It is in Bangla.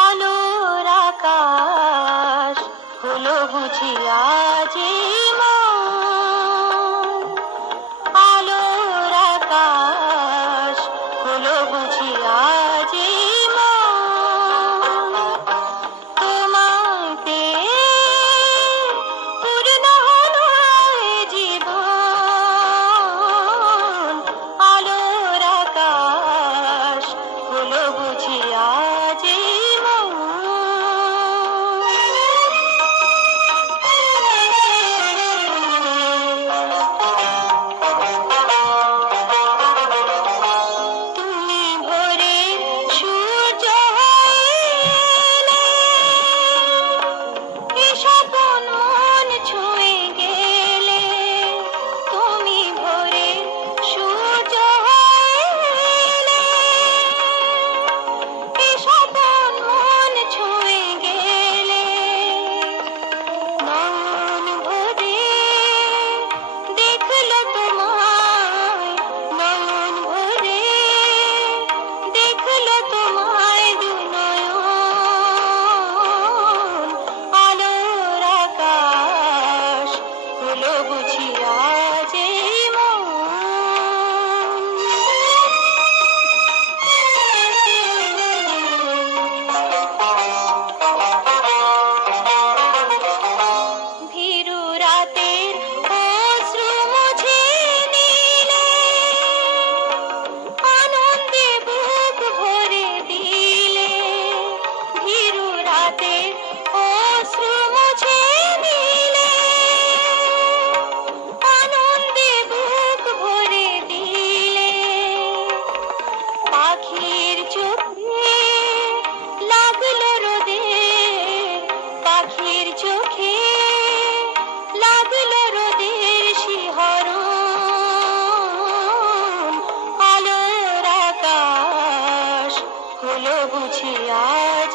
আলোর আকাশ হলো বুঝি আজ আলোর আকাশ হলো বুঝি আজ তোমাতে পূর্ণ হলো জীবন। আলোর আকাশ হলো বুঝি আজ তুমি ভোরের সূর্য হলে এ স্বপন মন ছুঁয়ে গেলে। তুমি ভোরের সূর্য হলে এ স্বপন মন ছুঁয়ে গেলে। মন ভরে দেখলো তোমায়, মন ভরে দেখলো তোমায় দু নয়ন। আলোর আকাশ হলো বুঝি আজ ভীরু রাতের অশ্রু মুছে নিলে, আনন্দে বুক ভরে দিলে। ভীরু রাতের অশ্রু মুছে নিলে, আনন্দে বুক ভরে দিলে। পাখির চোখে লাগলো রোদে, পাখির চোখে লাগলো রোদের শিহরণ। আলোর আকাশ হলো বুঝি আজ